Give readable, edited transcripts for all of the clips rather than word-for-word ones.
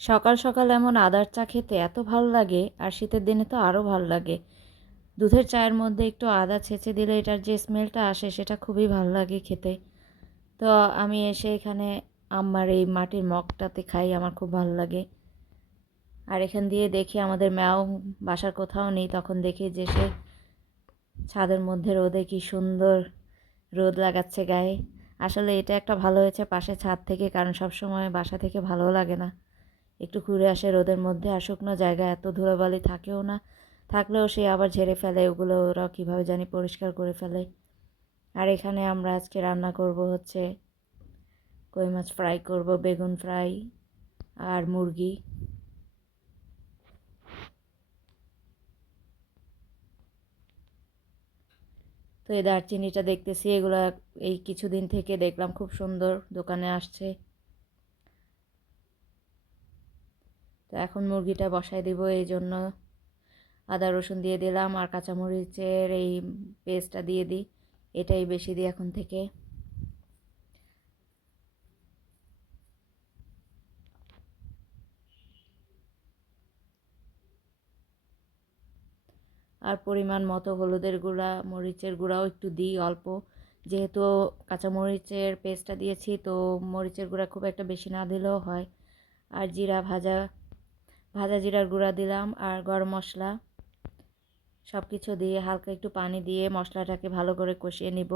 সকাল সকাল এমন আদার চা খেতে এত ভালো লাগে, আর শীতের দিনে তো আরও ভালো লাগে। দুধের চায়ের মধ্যে একটু আদা ছেঁচে দিলে এটার যে স্মেলটা আসে সেটা খুবই ভালো লাগে খেতে। তো আমি এসে এখানে আমার এই মাটির মগটাতে খাই, আমার খুব ভালো লাগে। আর এখান দিয়ে দেখি আমাদের ম্যাও বাসার কোথাও নেই, তখন দেখি যে সে ছাদের মধ্যে রোদে কি সুন্দর রোদ লাগাচ্ছে গায়ে। আসলে এটা একটা ভালো হয়েছে পাশে ছাদ থেকে, কারণ সবসময় বাসা থেকে ভালো লাগে না। একটু ঘুরে আসে রোদের মধ্যে, আর শুকনো জায়গায় এত ধুলোবালি থাকেও না, থাকলেও সে আবার ঝেড়ে ফেলে, ওগুলো ওরা কীভাবে জানি পরিষ্কার করে ফেলে। আর এখানে আমরা আজকে রান্না করব হচ্ছে কই মাছ ফ্রাই করব, বেগুন ফ্রাই আর মুরগি। তো এই দারচিনিটা দেখতেছি, এগুলো এই কিছুদিন থেকে দেখলাম খুব সুন্দর দোকানে আসছে। তো এখন মুরগিটা বসাই দিব, এই জন্য আদা রসুন দিয়ে দিলাম আর কাঁচামরিচের এই পেস্টটা দিয়ে দিই, এটাই বেশি দিই এখন থেকে। আর পরিমাণ মতো হলুদের গুঁড়া, মরিচের গুঁড়াও একটু দিই অল্প, যেহেতু কাঁচামরিচের পেস্টটা দিয়েছি, তো মরিচের গুঁড়া খুব একটা বেশি না দিলেও হয়। আর জিরা ভাজা ভাজা জিরার গুঁড়া দিলাম, আর গরম মশলা, সব কিছু দিয়ে হালকা একটু পানি দিয়ে মশলাটাকে ভালো করে কষিয়ে নিব।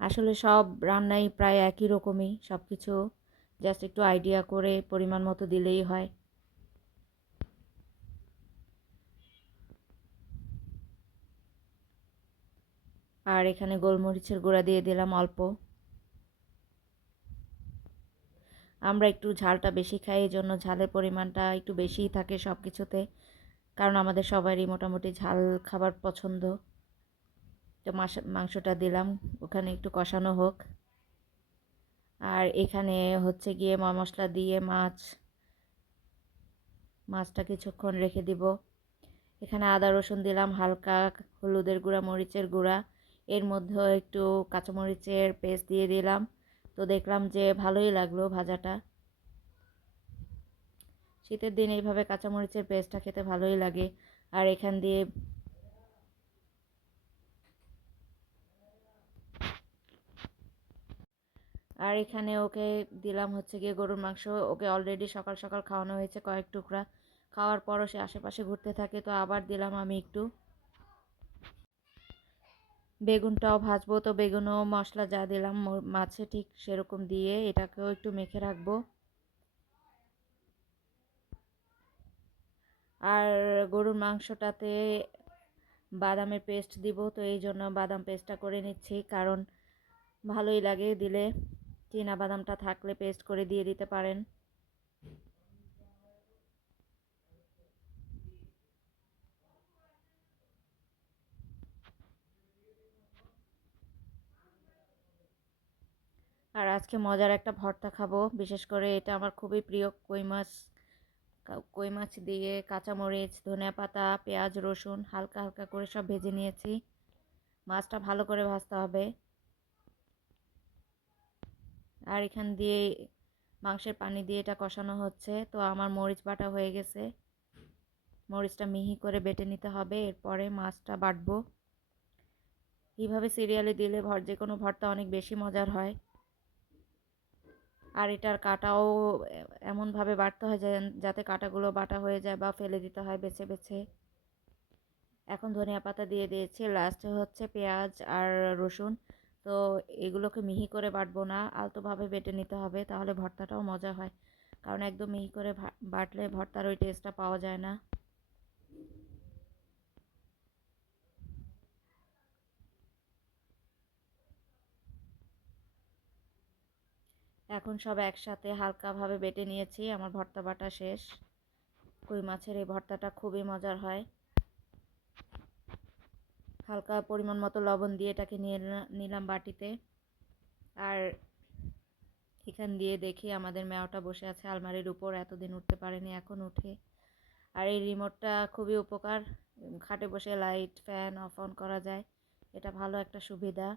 আসলে সব রান্নাই প্রায় একই রকমই, সব কিছু জাস্ট একটু আইডিয়া করে পরিমাণ মতো দিলেই হয়। আর এখানে গোলমরিচের গুঁড়া দিয়ে দিলাম অল্প। আমরা একটু ঝালটা বেশি খাই, এই জন্য ঝালের পরিমাণটা একটু বেশিই থাকে সব কিছুতে, কারণ আমাদের সবারই মোটামুটি ঝাল খাবার পছন্দ। তো মাংসটা দিলাম, ওখানে একটু কষানো হোক। আর এখানে হচ্ছে গিয়ে মশলা দিয়ে মাছটা কিছুক্ষণ রেখে দিব। এখানে আদা রসুন দিলাম, হালকা হলুদের গুঁড়া, মরিচের গুঁড়া, এর মধ্যে একটু কাঁচামরিচের পেস্ট দিয়ে দিলাম। তো দেখলাম যে ভালোই লাগলো ভাজাটা। শীতের দিন এইভাবে কাঁচামরিচের পেস্টটা খেতে ভালোই লাগে। আর এখান দিয়ে এখানে ওকে দিলাম হচ্ছে গিয়ে গরুর মাংস। ওকে অলরেডি সকাল সকাল খাওয়ানো হয়েছে কয়েক টুকরা, খাওয়ার পরও সে আশেপাশে ঘুরতে থাকে, তো আবার দিলাম আমি একটু। বেগুনটাও ভাজবো, তো বেগুনও মশলা যা দিলাম মাছে ঠিক সেরকম দিয়ে এটাকেও একটু মেখে রাখবো। আর গরুর মাংসটাতে বাদামের পেস্ট দিব, তো এই জন্য বাদাম পেস্টটা করে নিচ্ছি, কারণ ভালোই লাগে দিলে। চীনা বাদামটা থাকলে পেস্ট করে দিয়ে দিতে পারেন। আর আজকে মজার একটা ভর্তা খাবো, বিশেষ করে এটা আমার খুবই প্রিয়, কই মাছ দিয়ে কাঁচামরিচ, ধনিয়া পাতা, পেঁয়াজ, রসুন হালকা হালকা করে সব ভেজে নিয়েছি। মাছটা ভালো করে ভাজতে হবে। আর এখান দিয়ে মাংসের পানি দিয়ে এটা কষানো হচ্ছে। তো আমার মরিচ বাটা হয়ে গেছে, মরিচটা মিহি করে বেটে নিতে হবে, এরপরে মাছটা বাটবো। এইভাবে সিরিয়ালে দিলে যে কোনো ভর্তা অনেক বেশি মজার হয়। আর এটার কাটাও এমনভাবে বাটতে হয় যাতে কাটাগুলো বাটা হয়ে যায়, বা ফেলে দিতে হয় বেছে বেছে। এখন ধনিয়া পাতা দিয়ে দিয়েছি, লাস্টে হচ্ছে পেঁয়াজ আর রসুন। তো এগুলোকে মিহি করে বাটবো না, আলতোভাবে বেটে নিতে হবে, তাহলে ভর্তাটাও মজা হয়, কারণ একদম মিহি করে বাটলে ভর্তার ওই টেস্টটা পাওয়া যায় না। এখন সব একসাথে হালকাভাবে বেটে নিয়েছি, আমার ভর্তা বাটা শেষ। কই মাছের এই ভর্তাটা খুবই মজার হয়। হালকা পরিমাণ মতো লবণ দিয়ে এটাকে নিয়ে নিলাম বাটিতে। আর এখান দিয়ে দেখি আমাদের মেয়াওটা বসে আছে আলমারির উপর, এতদিন উঠতে পারেনি, এখন উঠে। আর এই রিমোটটা খুবই উপকার, খাটে বসে লাইট ফ্যান অফ অন করা যায়, এটা ভালো একটা সুবিধা।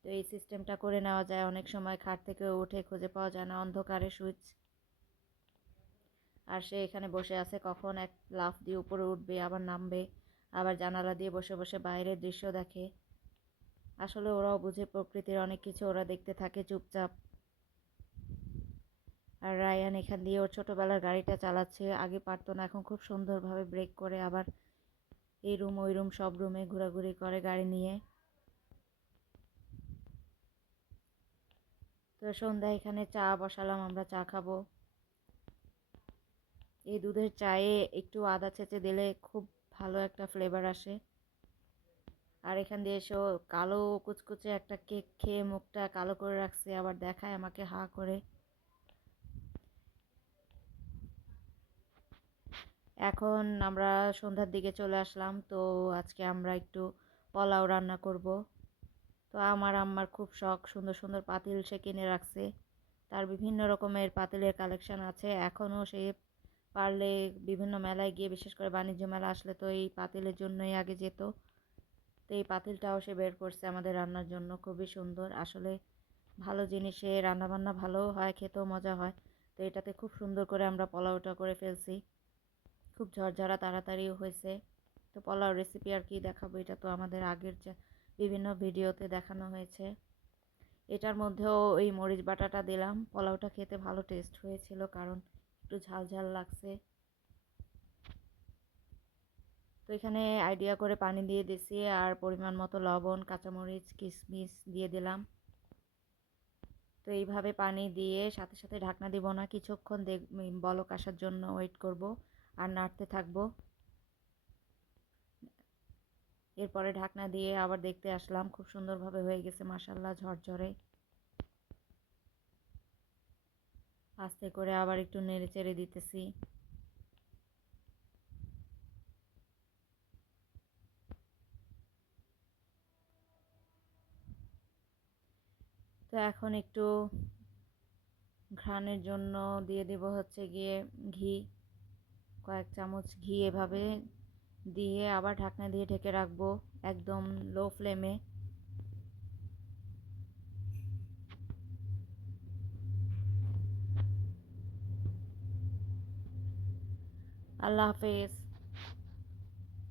তো এই সিস্টেমটা করে নেওয়া যায়, অনেক সময় খাট থেকে উঠে খুঁজে পাওয়া যায় না অন্ধকারে সুইচ। আর সে এখানে বসে আছে, কখন এক লাফ দিয়ে উপরে উঠবে আবার নামবে, আবার জানালা দিয়ে বসে বসে বাইরের দৃশ্য দেখে। আসলে ওরাও বুঝে প্রকৃতির অনেক কিছু, ওরা দেখতে থাকে চুপচাপ। আর রায়ান এখান দিয়ে ওর ছোটোবেলার গাড়িটা চালাচ্ছে, আগে পারতো না, এখন খুব সুন্দরভাবে ব্রেক করে আবার এই রুম ওই রুম সব রুমে ঘোরাঘুরি করে গাড়ি নিয়ে। তো সন্ধ্যায় এখানে চা বসালাম, আমরা চা খাবো। এই দুধের চায়ে একটু আদা ছেঁচে দিলে খুব ভালো একটা ফ্লেভার আসে। আর এখান দিয়ে এসেও কালো কুচকুচে একটা কেক খেয়ে মুখটা কালো করে রাখছে, আবার দেখায় আমাকে হা করে। এখন আমরা সন্ধ্যার দিকে চলে আসলাম, তো আজকে আমরা একটু পোলাও রান্না করব। তো আমার আম্মার খুব শখ, সুন্দর সুন্দর পাতিল সে কিনে রাখছে, তার বিভিন্ন রকমের পাতিলের কালেকশন আছে। এখনও সে পারলে বিভিন্ন মেলায় গিয়ে, বিশেষ করে বাণিজ্য মেলা আসলে তো এই পাতিলের জন্যই আগে যেত। তো এই পাতিলটাও সে বের করছে আমাদের রান্নার জন্য, খুবই সুন্দর। আসলে ভালো জিনিসে রান্নাবান্না ভালো হয়, খেতেও মজা হয়। তো এটাতে খুব সুন্দর করে আমরা পোলাওটা করে ফেলছি, খুব ঝরঝরা তাড়াতাড়িও হয়েছে। তো পোলাও রেসিপি আর কি দেখাবো, এটা তো আমাদের আগের বিভিন্ন ভিডিওতে দেখানো হয়েছে। এটার মধ্যেও এই মরিচ বাটাটা দিলাম, পোলাওটা খেতে ভালো টেস্ট হয়েছিল, কারণ একটু ঝাল ঝাল লাগছে। তো এখানে আইডিয়া করে পানি দিয়ে দিছি, আর পরিমাণ মতো লবণ, কাঁচামরিচ, কিশমিশ দিয়ে দিলাম। তো এইভাবে পানি দিয়ে সাথে সাথে ঢাকনা দিব না, কিছুক্ষণ বলক আসার জন্য ওয়েট করব আর নাড়তে থাকবো। এরপরে ঢাকনা দিয়ে আবার দেখতে আসলাম, খুব সুন্দরভাবে হয়ে গেছে মাশাল্লাহ, ঝরঝরে। আস্তে করে আবার একটু নেড়ে চেড়ে দিতেছি। তো এখন একটু ঘ্রাণের জন্য দিয়ে দেব হচ্ছে গিয়ে ঘি, কয়েক চামচ ঘি এভাবে দিয়ে আবার ঢাকনা দিয়ে ঢেকে রাখবো একদম লো ফ্লেমে। আল্লাহ হাফেজ।